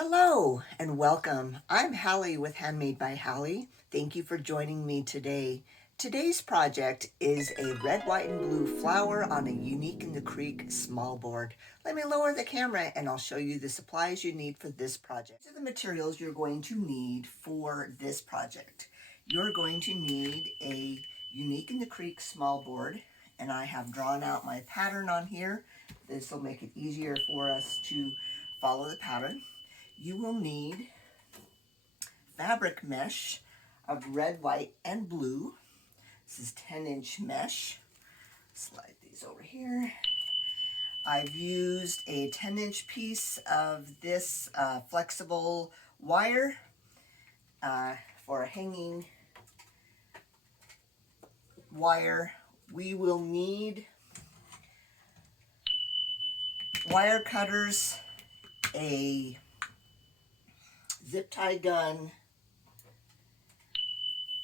Hello and welcome. I'm Hallie with Handmade by Hallie. Thank you for joining me today. Today's project is a red, white, and blue flower on a Unique in the Creek small board. Let me lower the camera and I'll show you the supplies you need for this project. These are the materials you're going to need for this project. You're going to need a Unique in the Creek small board, and I have drawn out my pattern on here. This will make it easier for us to follow the pattern. You will need fabric mesh of red, white, and blue. This is 10-inch mesh. Slide these over here. I've used a 10-inch piece of this flexible wire for a hanging wire. We will need wire cutters, a zip tie gun,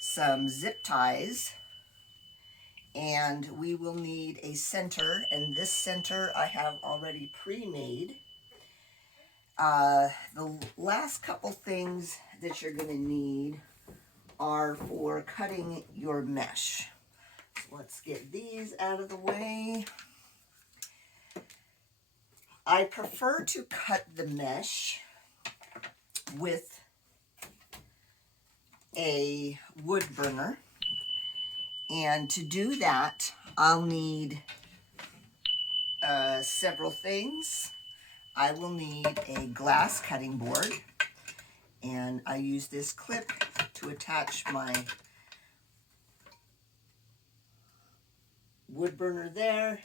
some zip ties, and we will need a center, and this center I have already pre-made. The last couple things that you're going to need are for cutting your mesh. So let's get these out of the way. I prefer to cut the mesh with a wood burner, and to do that I'll need several things. I will need a glass cutting board, and I use this clip to attach my wood burner there.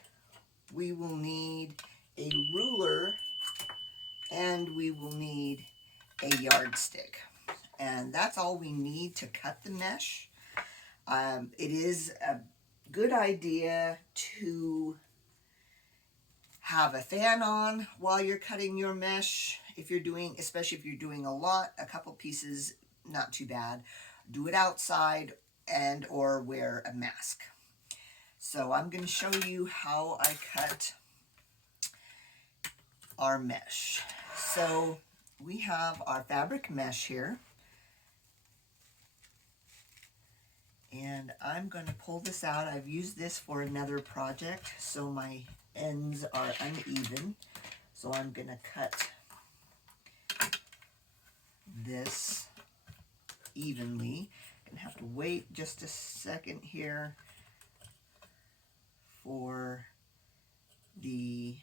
We will need a ruler, and we will need a yardstick. And that's all we need to cut the mesh. It is a good idea to have a fan on while you're cutting your mesh. If you're doing, especially if you're doing a lot, a couple pieces, not too bad. Do it outside and or wear a mask. So I'm going to show you how I cut our mesh. So we have our fabric mesh here. And I'm going to pull this out. I've used this for another project, so my ends are uneven. So I'm going to cut this evenly. And have to wait just a second here for the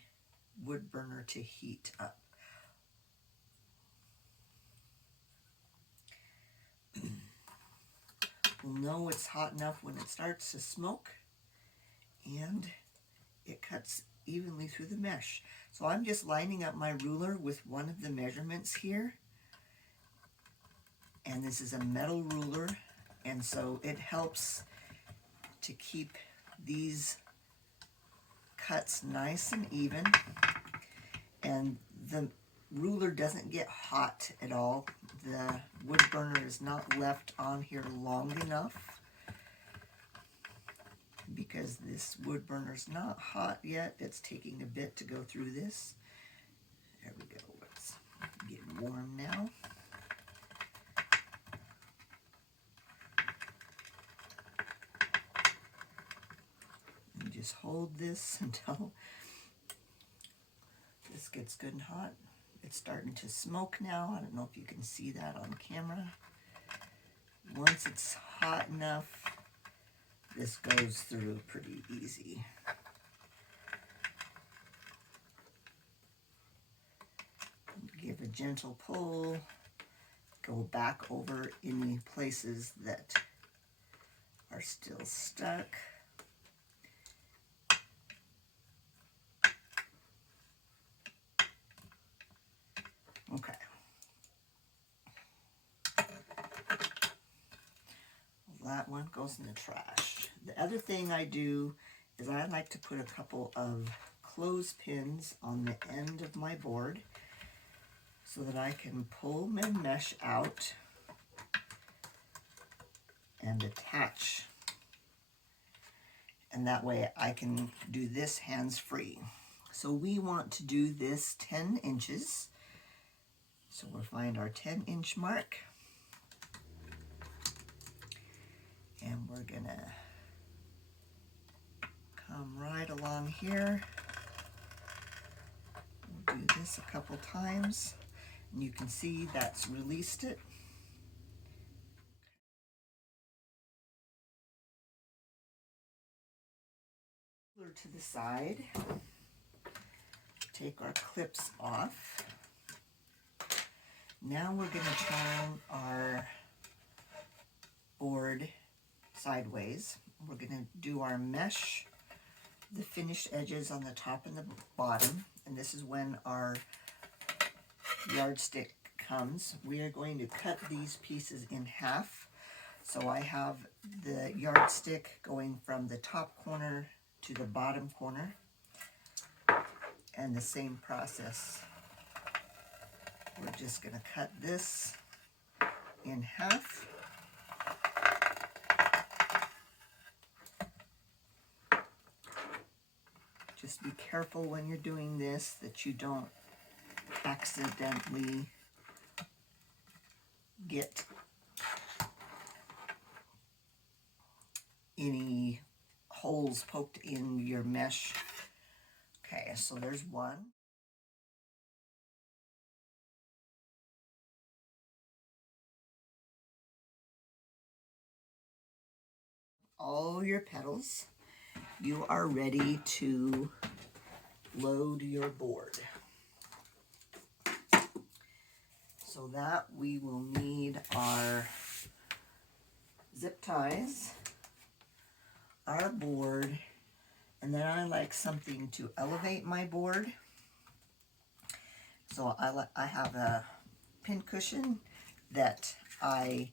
wood burner to heat up. We'll know it's hot enough when it starts to smoke and it cuts evenly through the mesh. So I'm just lining up my ruler with one of the measurements here, and this is a metal ruler, and so it helps to keep these cuts nice and even, and the ruler doesn't get hot at all. The wood burner is not left on here long enough because this wood burner is not hot yet. It's taking a bit to go through this. There we go. It's getting warm now. And just hold this until this gets good and hot. It's starting to smoke now. I don't know if you can see that on camera. Once it's hot enough, this goes through pretty easy. Give a gentle pull. Go back over any places that are still stuck. Okay. That one goes in the trash. The other thing I do is I like to put a couple of clothespins on the end of my board so that I can pull my mesh out and attach. And that way I can do this hands-free. So we want to do this 10 inches. So we'll find our 10-inch mark, and we're gonna come right along here. We'll do this a couple times, and you can see that's released it. To the side, take our clips off. Now we're going to turn our board sideways. We're going to do our mesh, the finished edges on the top and the bottom, and this is when our yardstick comes. We are going to cut these pieces in half. So I have the yardstick going from the top corner to the bottom corner, and the same process. We're just going to cut this in half. Just be careful when you're doing this that you don't accidentally get any holes poked in your mesh. Okay, so there's one. All your petals, you are ready to load your board. So that we will need our zip ties, our board, and then I like something to elevate my board. So I have a pin cushion that I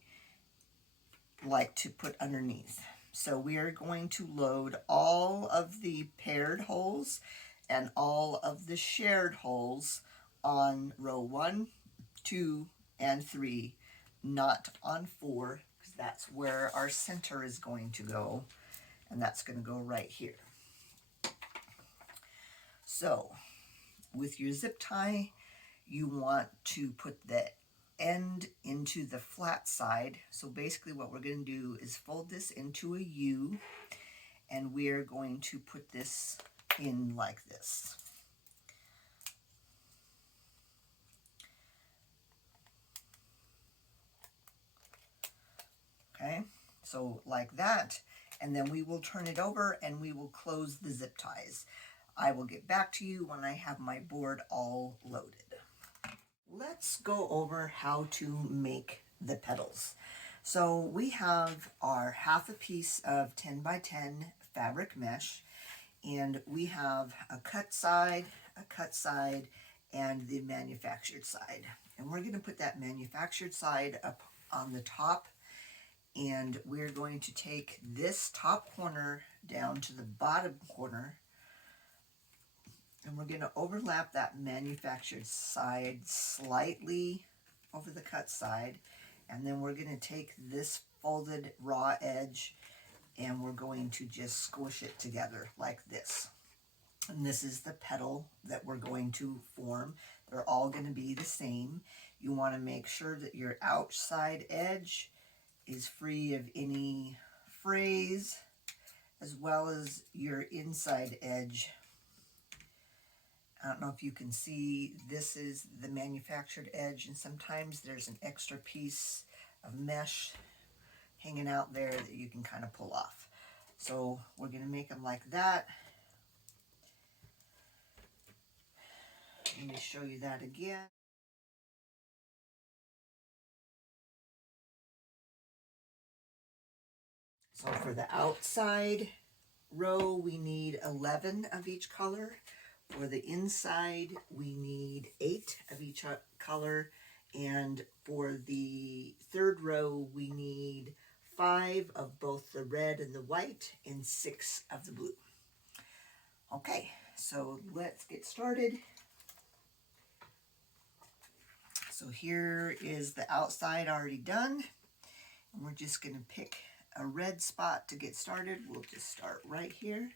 like to put underneath. So we are going to load all of the paired holes and all of the shared holes on row 1, 2, and 3, not on 4, because that's where our center is going to go, and that's going to go right here. So with your zip tie, you want to put the end into the flat side. So basically what we're going to do is fold this into a U, and we're going to put this in like this. Okay, so like that, and then we will turn it over and we will close the zip ties. I will get back to you when I have my board all loaded. Let's go over how to make the petals. So we have our half a piece of 10 by 10 fabric mesh, and we have a cut side, and the manufactured side. And we're going to put that manufactured side up on the top, and we're going to take this top corner down to the bottom corner, and we're going to overlap that manufactured side slightly over the cut side, and then we're going to take this folded raw edge and we're going to just squish it together like this. And this is the petal that we're going to form. They're all going to be the same. You want to make sure that your outside edge is free of any frays, as well as your inside edge. I don't know if you can see, this is the manufactured edge, and sometimes there's an extra piece of mesh hanging out there that you can kind of pull off. So we're going to make them like that. Let me show you that again. So for the outside row, we need 11 of each color. For the inside, we need 8 of each color. And for the third row, we need 5 of both the red and the white and 6 of the blue. Okay, so let's get started. So here is the outside already done. And we're just going to pick a red spot to get started. We'll just start right here.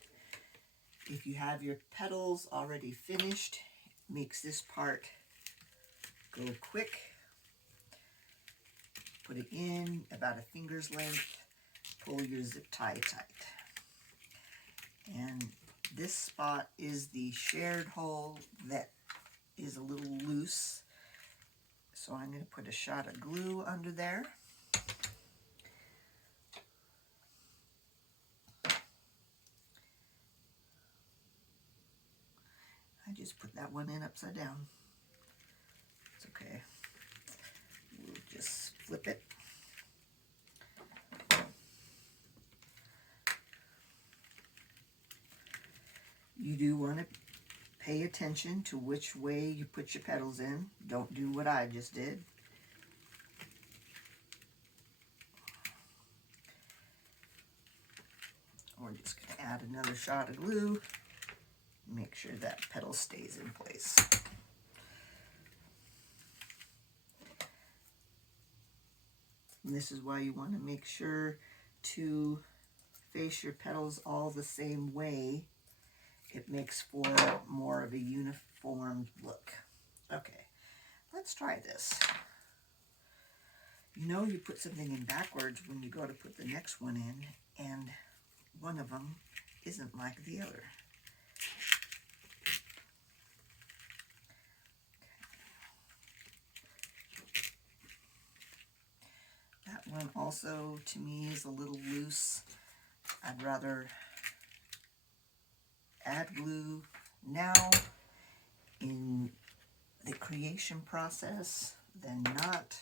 If you have your petals already finished, it makes this part Go quick. Put it in about a finger's length. Pull your zip tie tight. And this spot is the shared hole that is a little loose. So I'm going to put a shot of glue under there. I just put that one in upside down. It's okay. We'll just flip it. You do want to pay attention to which way you put your petals in. Don't do what I just did. We're just going to add another shot of glue. Make sure that petal stays in place. And this is why you want to make sure to face your petals all the same way. It makes for more of a uniform look. Okay, let's try this. You know you put something in backwards when you go to put the next one in, and one of them isn't like the other. That one also, to me, is a little loose. I'd rather add glue now in the creation process than not.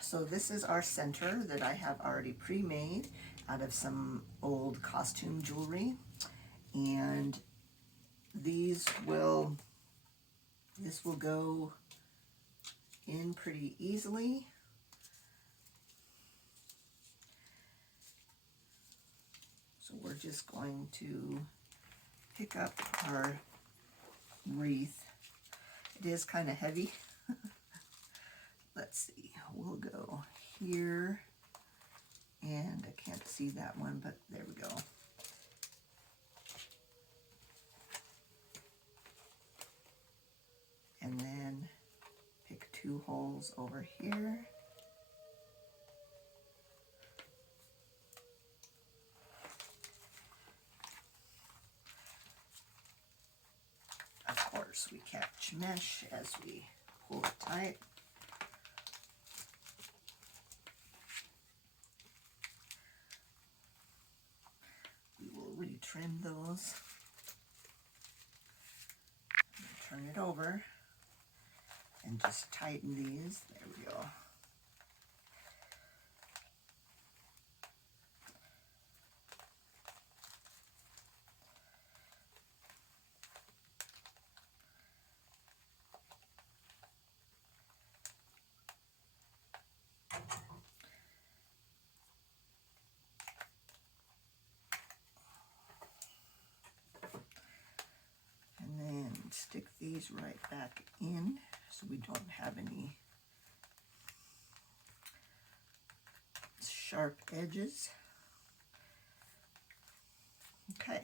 So this is our center that I have already pre-made out of some old costume jewelry, and this will go in pretty easily. So we're just going to pick up our wreath. It is kind of heavy. Let's see, we'll go here, and I can't see that one, but there we go. And then pick 2 holes over here. Of course, we catch mesh as we pull it tight. Trim those, turn it over, and just tighten these. There we go. And then stick these right back in so we don't have any sharp edges. Okay,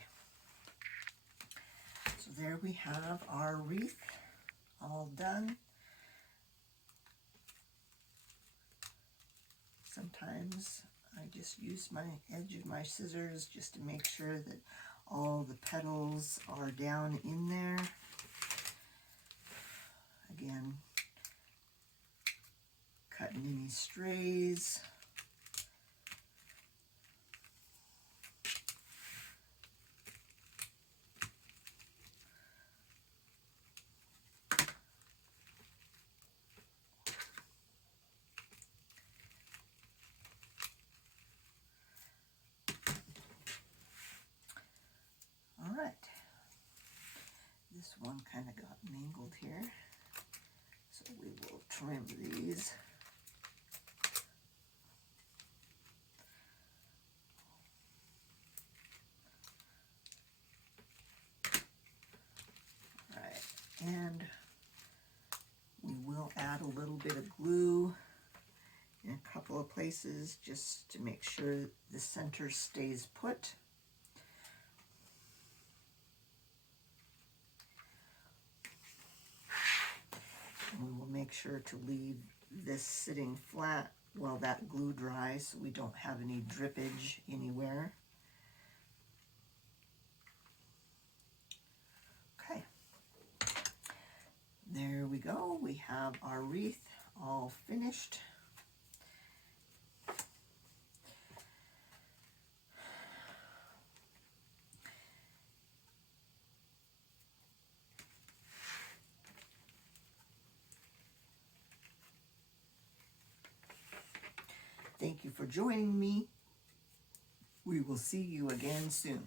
so there we have our wreath all done. Sometimes I just use my edge of my scissors just to make sure that all the petals are down in there. Again, cutting any strays. All right, this one kind of got mangled here, so we will trim these. All right, and we will add a little bit of glue in a couple of places just to make sure the center stays put. We will make sure to leave this sitting flat while that glue dries so we don't have any drippage anywhere. Okay, there we go. We have our wreath all finished. Thank you for joining me. We will see you again soon.